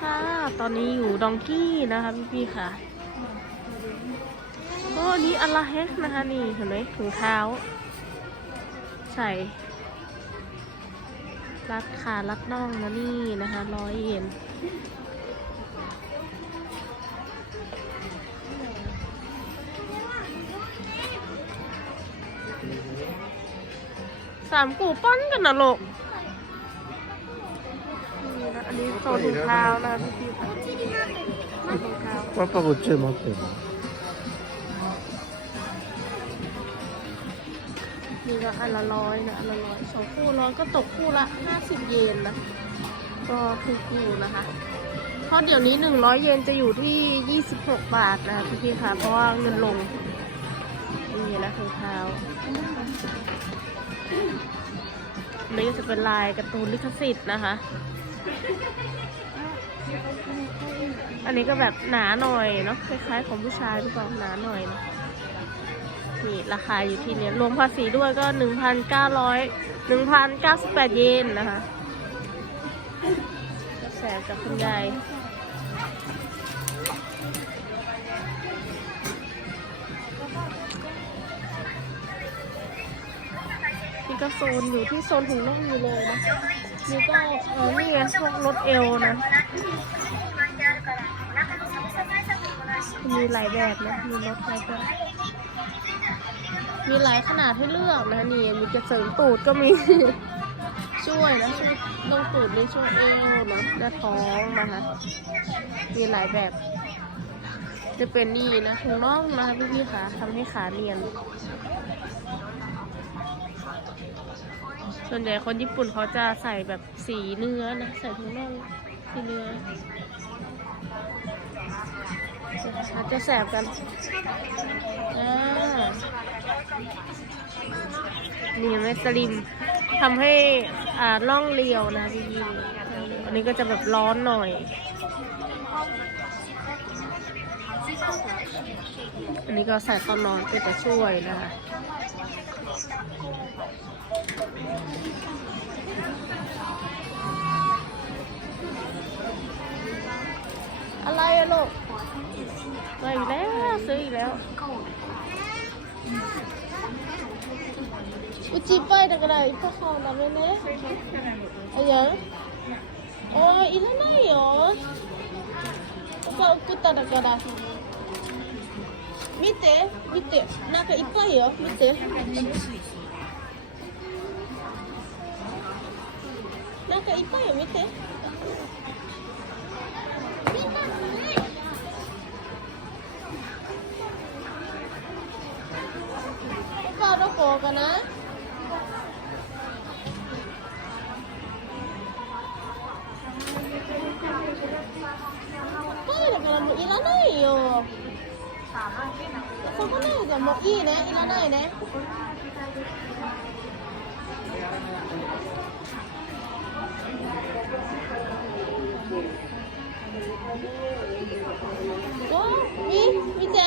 ค่ะ ตอนนี้อยู่ดองกี้นะคะพี่ๆค่ะก็อันนี้อัลลาเฮสนะคะนี่เห็นไหมถุงเท้า ใส่ รัดขารัดน่องนะนี่นะคะร้อยเยนสามกูป้อนกันนะลูก อันนี้โซนถุงเท้านะพี่ๆค่ะโซนถุงเท้า 아빠가 어째 맞대 มีละอันละร้อยนะอันละร้อยสองคู่ร้อยก็ตกคู่ละห้าสิบเยนนะ ก็ถูกอยู่นะคะ เพราะเดี๋ยวนี้หนึ่งร้อยเยนจะอยู่ที่ยี่สิบหกบาทนะพี่ๆค่ะ เพราะว่าเงินลง นี่นะถุงเท้าอันี่จะเป็นลายการ์ตูนลิขสิทธิ์นะคะ อันนี้ก็แบบหนาหน่อยเนาะคล้ายๆของผู้ชายหรือเปล่าหนาหน่อยนะนี่ราคาอยู่ที่เนี้ยรวมภาษีด้วยก็หนึ่งพันเก้าร้อยหนึ่งพันเก้าสิบแปดเยนนะคะก็แสนจากคุณยายนี่ก็โซนอยู่ที่โซนถุงน่องอยู่เลยนะ นี่ก็เออนี่ไงพวกรถเอวนะ มีหลายแบบนะ มีรถหลายแบบมีหลายขนาดให้เลือกนะนี่ มีกระเสริมตูดก็มี ช่วยนะช่วยลงตูดนี่ช่วยเอวนะและท้องนะคะ มีหลายแบบ จะเป็นนี่นะถุงน่องนะคะพี่พี่ๆค่ะทำให้ขาเนียน ส่วนใหญ่คนญี่ปุ่นเขาจะใส่แบบสีเนื้อนะ ใส่ถุงน่องสีเนื้ออาจะแสบกันนี่เห็นไหมสลิมทำให้อ่าล่องเรียวนะพี่ยินอันนี้ก็จะแบบร้อนหน่อย อันนี้ก็ใส่ตอนนอนก็จะช่วยนะคะ อะไรอะลูกมาอีกแล้วซื้ออีกแล้วอุจิไปだからいっぱい買うダメねあやんおいいらないよ他送っただから 見て見て。なんかいっぱいよ。見て。なんかいっぱいよ見て。そこないじゃんもういいねいらないねおみ見て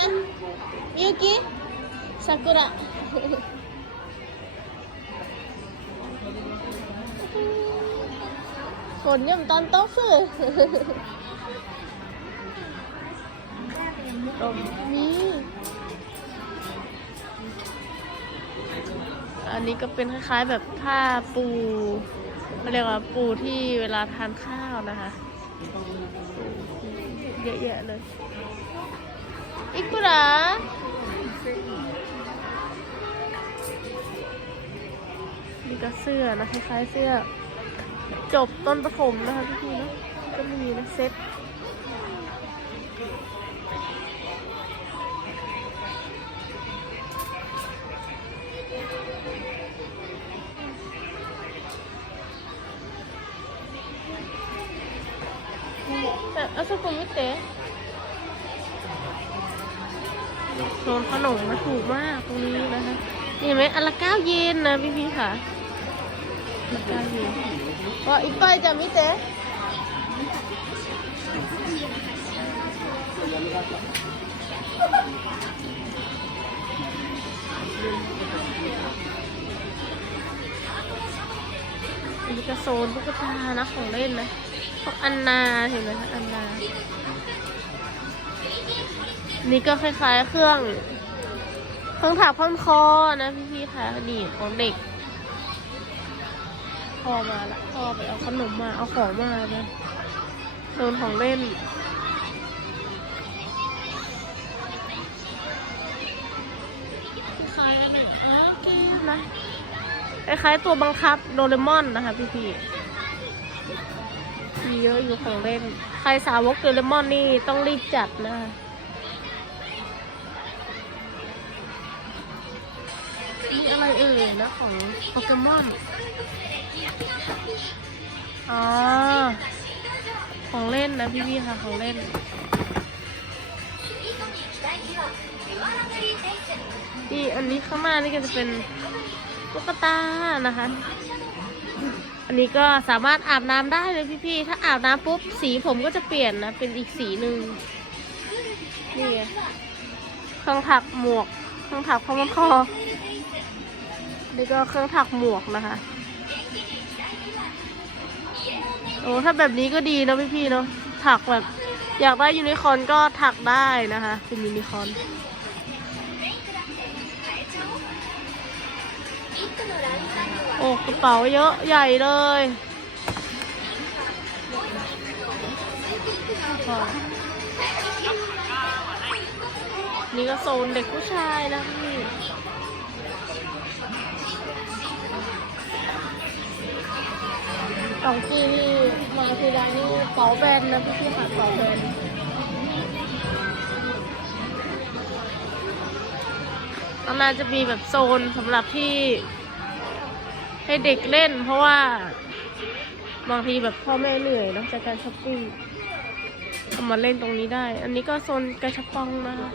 みゆき桜ฝนยังตอนโต๊ะคือ ลมมีอันนี้ก็เป็นคล้ายๆแบบผ้าปูเขาเรียกว่าปูที่เวลาทานข้าวนะคะ เยอะแยะเลยอิกุระนี่ก็เสื้อนะคล้ายๆเสื้อ จบต้นประถมนะคะพี่ๆเนาะก็มีนะเซ็ต แล้สกุลม่เตะโซนขนมมาถูกมากตรงนี้นะคะนี่ไหมอันละเก้าเยนนะพี่พี่ค่ะอละเก้าเยนว่าอีกไปจะมิเตะนี่ก็โซนตุ๊กตานะของเล่นนะ ของอันนาเห็นไหมคะอันนา นี่ก็คล้ายๆ เครื่องเครื่องถักพันคอนะพี่ๆค่ะนี่ของเด็กพอมาละพอไปเอาขนมมาเอาของมานะโซนของเล่นคล้ายๆอันนี้อ๋อเกมนะคล้ายๆตัวบังคับโดเรมอนนะคะพี่ๆ มีเยอะอยู่ของเล่น ใครสาวกโดเรมอนนี่ต้องรีบจัดนะคะมีอะไรเอ่ยนะของโปเกมอน อ๋อ ของเล่นนะพี่ๆค่ะ ของเล่น นี่อันนี้ข้างหน้านี่ก็จะเป็นตุ๊กตานะคะ อันนี้ก็สามารถอาบน้ำได้เลยพี่ๆ ถ้าอาบน้ำปุ๊บสีผมก็จะเปลี่ยนนะ เป็นอีกสีหนึ่งนี่ไงเครื่องถักหมวก เครื่องถักพอมคอนี่ก็เครื่องถักหมวกนะคะโอ้ถ้าแบบนี้ก็ดีนะพี่ๆเนาะถักแบบ อยากได้ยูนิคอนก็ถักได้นะคะ เป็นยูนิคอน โอ้กระเป๋าเยอะใหญ่เลยนี่ก็โซนเด็กผู้ชายนะพี่ของจีนี่มาทีไรนี่เป๋าแบนนะพี่พี่ค่ะเป๋าแบนประมาณจะมีแบบโซนสำหรับที่ ให้เด็กเล่น เพราะว่าบางทีแบบพ่อแม่เหนื่อยเนอะจากการช้อปปิ้งเอามาเล่นตรงนี้ได้ อันนี้ก็โซนกระชับปองนะคะ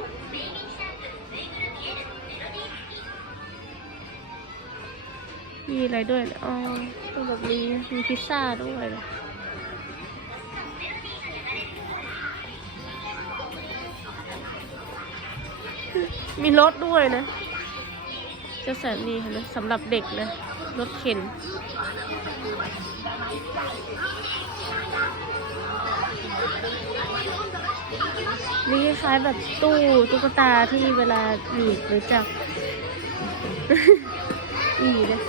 มีอะไรด้วยเนี่ยอ๋อแบบนี้มีพิซซ่าด้วยนะมีรถด้วยนะ จะแสนดีนไหมสำหรับเด็กนะ รถเข็น นี่คล้ายแบบตู้ตุ๊กตาที่เวลาหนีบหรือจับอีนะ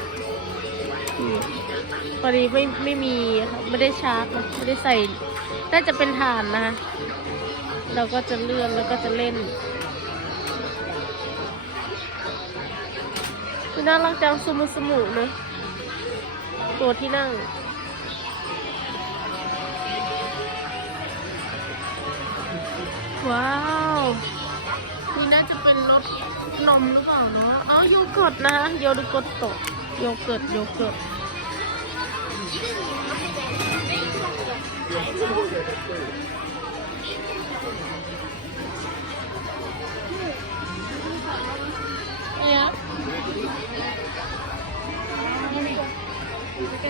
อีพอดีไม่ไม่มีค่ะไม่ได้ชาร์จไม่ได้ใส่ น่าจะเป็นฐานนะคะ เราก็จะเลื่อนแล้วก็จะเล่น น่ารักจังซูมุสมุเนอะตัวที่นั่ง ว้าวนี่น่าจะเป็นรสนมหรือเปล่าเนาะอ๋อโยเกิร์ตนะโยเกิร์ตโตะโยเกิร์ตโยเกิร์ต เ